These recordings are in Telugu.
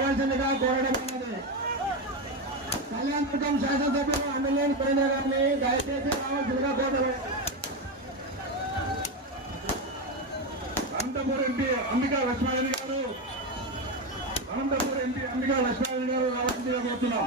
రావాల్సిందిగా కోరడం కళ్యాణ్ కుటుంబ శాసనసభ్యులు ఎమ్మెల్యే సురేంద్ర గారిని దయచేసి రావాల్సిందిగా కోరడం అనంతపురం ఎంపీ అంబికా లక్ష్మారెడ్డి గారు అనంతపురం ఎంపీ అంబికా లక్ష్మారెడ్డి గారు రావాల్సిందిగా కోరుతున్నాం.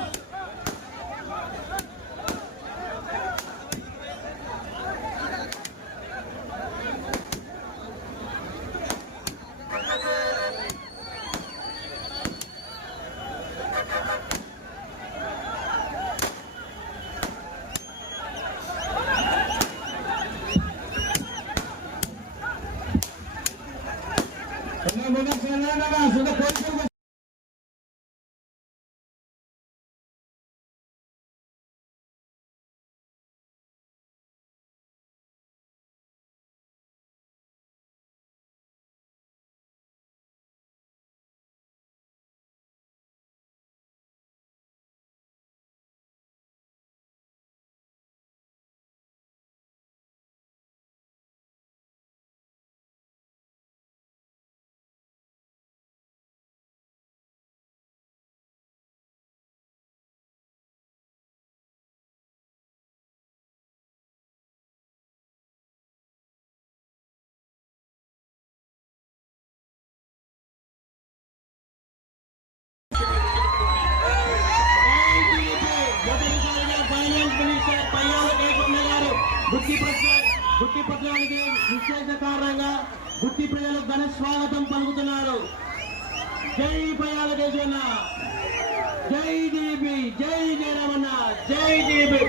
గుత్తి విశేష కారణంగా గుత్తి ప్రజలు ఘన స్వాగతం పలుకుతున్నారు. జై ప్రయాల కేశవన్న జై డిబి జై జయరమణ జై డిబి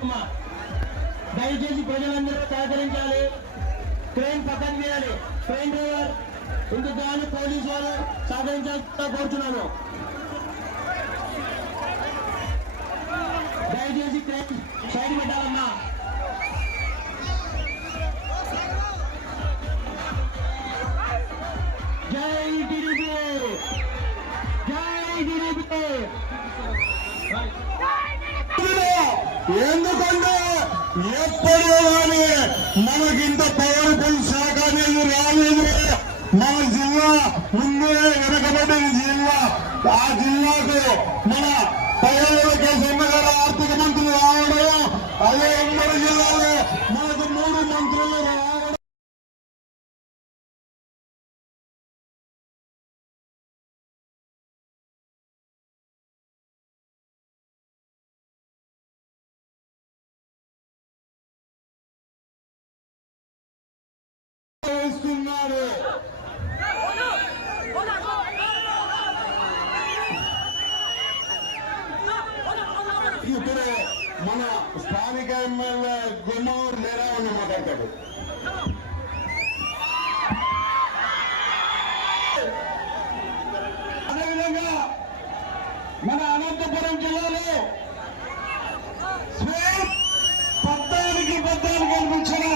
కుమార్. దయచేసి ప్రజలందరూ సహకరించాలి. ట్రైన్ పక్కన వేయాలి ట్రైన్ డ్రైవర్ ఇందుకు కానీ పోలీసు వాళ్ళు సహకరించాల్సిందిగా కోరుతున్నాను దయచేసి ట్రైన్ సైడ్ పెట్టాలన్నా జై టీడీపీ! జై టీడీపీ! ఎప్పుడు కానీ మనకింత పవర్ఫుల్ శాఖ అనేది రాలేదు. మన జిల్లా ముందే వెనకబడిన జిల్లా. ఆ జిల్లాకు మన ఉన్నారు ఇప్పుడు మన స్థానిక ఎమ్మెల్యే గుమ్మూరు లేరా ఉన్న మాట్లాడతాడు అదేవిధంగా మన అనంతపురం జిల్లాలో స్వీప్ పద్నాలుగు పద్నాలుగు అనిపించిన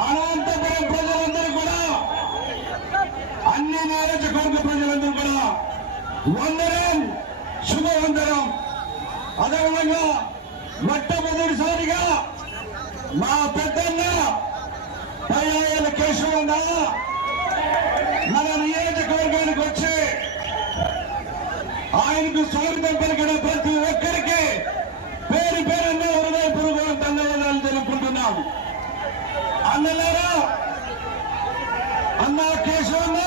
అనంతపురం ప్రజలందరూ కూడా అన్ని నియోజకవర్గ ప్రజలందరూ కూడా వందనం శుభవందనం అదేవిధంగా మొట్టమొదటిసారిగా మా పెద్దన్న అవకాశం ఉందా? మన నియోజకవర్గానికి వచ్చి ఆయనకు స్వాగతం పలికిన ప్రతి ఒక్కరికి పేరు పేరున్న హృదయపూర్వక ధన్యవాదాలు తెలుపుకుంటున్నాం. అన్నలారా అన్న కేశవన్న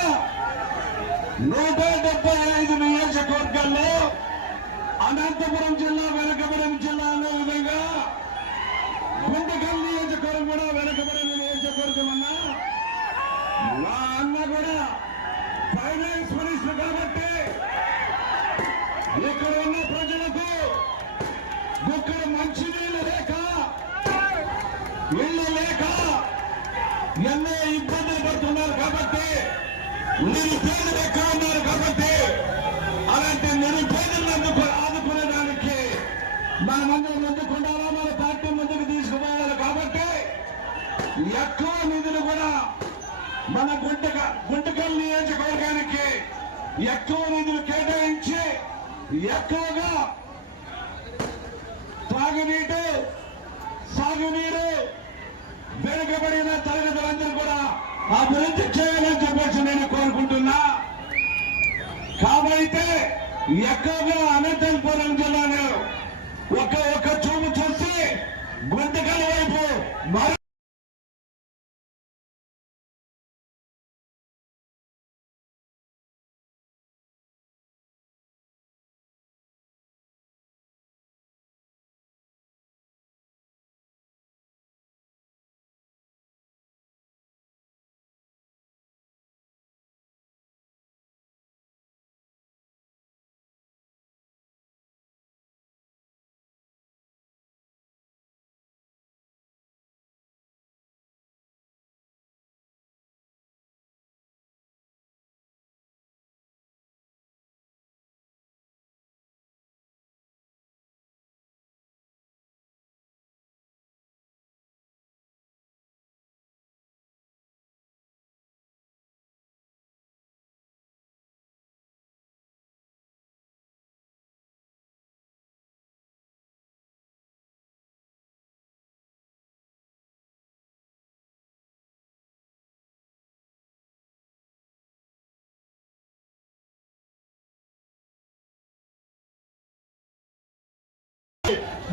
నూట డెబ్బై ఐదు నియోజకవర్గాల్లో అనంతపురం జిల్లా వెనకబడిన జిల్లా అనే విధంగా గుంటకల్ నియోజకవర్గం కూడా వెనకబడిన నియోజకవర్గం అన్నా మా అన్న కూడా ఫైనాన్స్ మినిస్టర్ కాబట్టి ఇక్కడ ఉన్న ప్రజలకు ఇక్కడ మంచినీళ్ళు లేక ఇళ్ళు లేక ఎన్నో ఇబ్బందులు పడుతున్నారు కాబట్టి నిరుపేదలు ఎక్కువ ఉన్నారు కాబట్టి అలాంటి నిరుపేదలను ఆదుకునేదానికి మనమందరం ముందుకు ఉండాలా? మన పార్టీ ముందుకు తీసుకుపోవాలి కాబట్టి ఎక్కువ నిధులు కూడా మన గుంటక గుంటకల్ నియోజకవర్గానికి ఎక్కువ నిధులు కేటాయించి ఎక్కువగా తాగునీరు సాగునీరు వెనుకబడిన తరగతులందరూ కూడా అభివృద్ధి చేయాలని చెప్పేసి నేను కోరుకుంటున్నా. కాబట్టి ఎక్కువగా అనంతపురం జిల్లాలో ఒక ఒక చూపు చూసి గుంటకల్ వైపు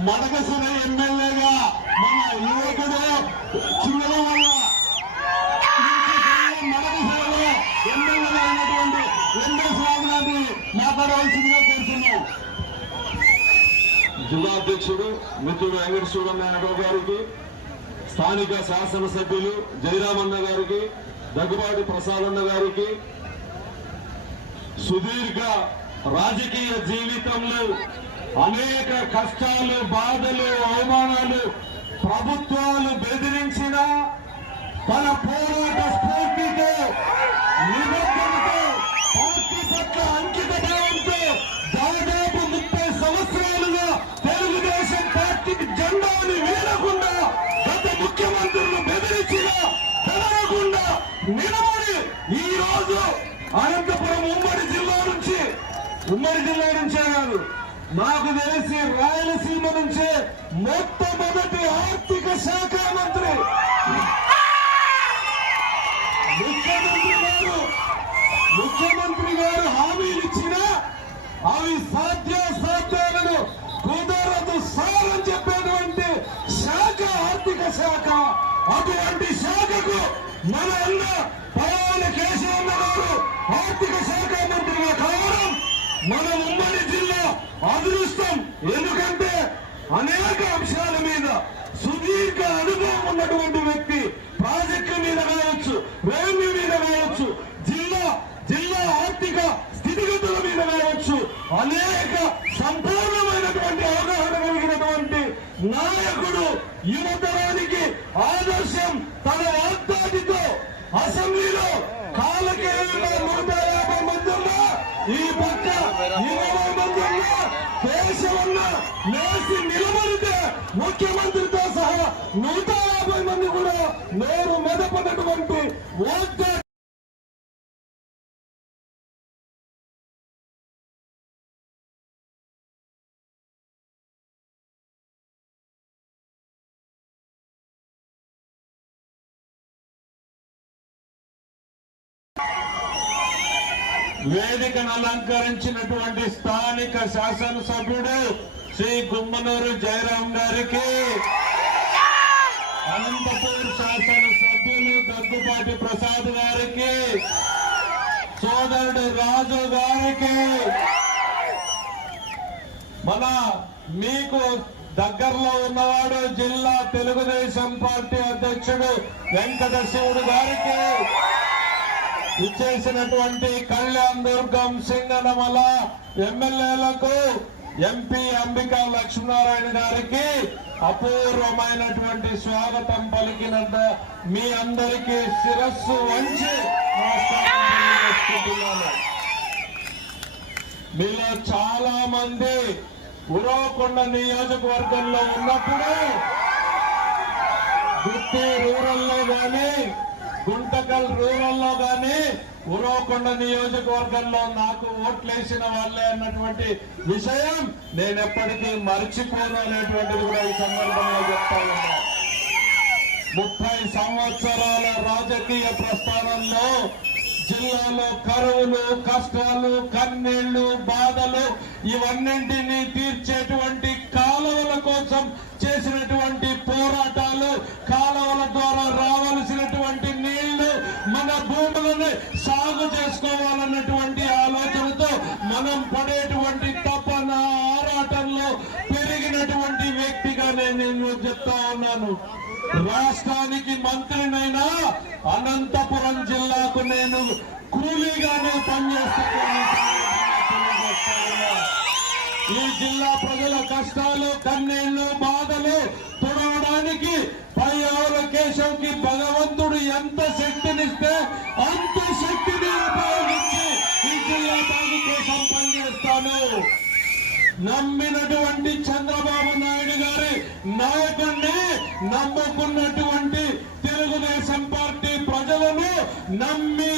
మరి ఎమ్మెల్యేగా మన యువకుడు చూడడం వల్ల మడకసిరలో ఎమ్మెల్యేగా అయినటువంటి వెంకటస్వామి గారిని మాట్లాడవలసిందిగా కోరుతున్నాం. జిల్లా అధ్యక్షుడు మిత్రుడు వెంకటేశ్వర నాయుడు గారికి స్థానిక శాసనసభ్యులు జయరామన్న గారికి దగ్గుబాటి ప్రసాదన్న గారికి సుదీర్ఘ రాజకీయ జీవితంలో అనేక కష్టాలు బాధలు అవమానాలు ప్రభుత్వాలు బెదిరించిన తన పోరాట స్ఫూర్తితో నిబద్ధతతో పార్టీ పట్ల అంకిత భావంతో దాదాపు ముప్పై సంవత్సరాలుగా తెలుగుదేశం పార్టీ జెండాని వీడకుండా గత ముఖ్యమంత్రులు బెదిరించిన తెలవకుండా నిలబడి ఈ రోజు అనంతపురం ఉమ్మడి జిల్లా నుంచి ఉమ్మడి జిల్లా నుంచే కాదు నాకు తెలిసి రాయలసీమ నుంచే మొట్టమొదటి ఆర్థిక శాఖ మంత్రి. ముఖ్యమంత్రి గారు ముఖ్యమంత్రి గారు హామీలు ఇచ్చినా అవి సాధ్యాసాధ్యాలను కుదరదు సార్ అని చెప్పేటువంటి శాఖ ఆర్థిక శాఖ. అటువంటి శాఖకు మన అన్న పవన్ కేశవన్న గారు ఆర్థిక శాఖ మంత్రిగా కావడం మన ఉమ్మడి జిల్లా అదృష్టం ఎందుకంటే అనేక అంశాల మీద సుదీర్ఘ అనుభవం ఉన్నటువంటి వ్యక్తి ప్రాజెక్టుల మీద కావచ్చు రెవెన్యూ మీద కావచ్చు జిల్లా జిల్లా ఆర్థిక స్థితిగతుల మీద కావచ్చు అనేక సంపూర్ణమైనటువంటి అవగాహన కలిగినటువంటి నాయకుడు యువతరానికి ఆదర్శం తన వాగ్దాటితో అసెంబ్లీలో కాలకేయంగా ముడతారు ಇಲ್ಲಿಗೆ ಬಂದಿಲ್ಲ ದೇಶವನ್ನ ನೆಲೆಸಿ ನಿಲುವರಿದೆ ಮುಖ್ಯಮಂತ್ರಿಗಳ ಸಹ ನೂತನ వేదికను అలంకరించినటువంటి స్థానిక శాసనసభ్యుడు శ్రీ గుమ్మనూరు జయరాం గారికి. అనంతపూర్ శాసనసభ్యులు దగ్గుపాటి ప్రసాద్ గారికి. సోదరుడు రాజు గారికి. మన మీకు దగ్గరలో ఉన్నవాడు జిల్లా తెలుగుదేశం పార్టీ అధ్యక్షుడు వెంకట శివుడు గారికి. ఇచ్చేసినటువంటి కళ్యాణ్ దుర్గం సింగనమల ఎమ్మెల్యేలకు ఎంపీ అంబికా లక్ష్మీనారాయణ గారికి అపూర్వమైనటువంటి స్వాగతం పలికినంత మీ అందరికీ శిరస్సు వంచి మీలో చాలా మంది ఉరవకొండ నియోజకవర్గంలో ఉన్నప్పుడు గుత్తి రూరల్లో కానీ గుంటకల్ రూరల్లో గాని ఉరవకొండ నియోజకవర్గంలో నాకు ఓట్లేసిన వాళ్ళే అన్నటువంటి విషయం నేను ఎప్పటికీ మర్చిపోను అనేటువంటిది కూడా ఈ సందర్భంలో చెప్తా ఉన్నా. ముప్పై సంవత్సరాల రాజకీయ ప్రస్థానంలో జిల్లాలో కరువులు కష్టాలు కన్నీళ్ళు బాధలు ఇవన్నింటినీ తీర్చేటువంటి కాలువల కోసం చేసినటువంటి పోరాటాలు కాలువల ద్వారా రావలసినటువంటి మన భూములను సాగు చేసుకోవాలన్నటువంటి ఆలోచనతో మనం పడేటువంటి తపన ఆరాటంలో పెరిగినటువంటి వ్యక్తిగా నేను చెప్తా ఉన్నాను. రాష్ట్రానికి మంత్రినైనా అనంతపురం జిల్లాకు నేను కూలీగానే పనిచేస్తున్నాను. ఈ జిల్లా ప్రజల కష్టాలు కన్నీళ్ళు బాధలు తుడవడానికి పై కేశవ్కి భగవంతుడు ఎంత శక్తినిస్తే అంత శక్తిని ఉపయోగించి ఈ జిల్లా బాగు కోసం పనిచేస్తాను నమ్మినటువంటి చంద్రబాబు నాయుడు గారి నాయకుడిని నమ్ముకున్నటువంటి తెలుగుదేశం పార్టీ ప్రజలను నమ్మి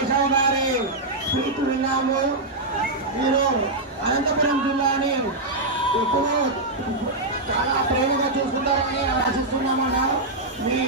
కేశవ గారి స్పీచ్ విన్నాము మీరు అనంతపురం జిల్లాని ఎప్పుడూ చాలా ప్రేమగా చూసుకుంటారని ఆశిస్తున్నామన్నా. మీ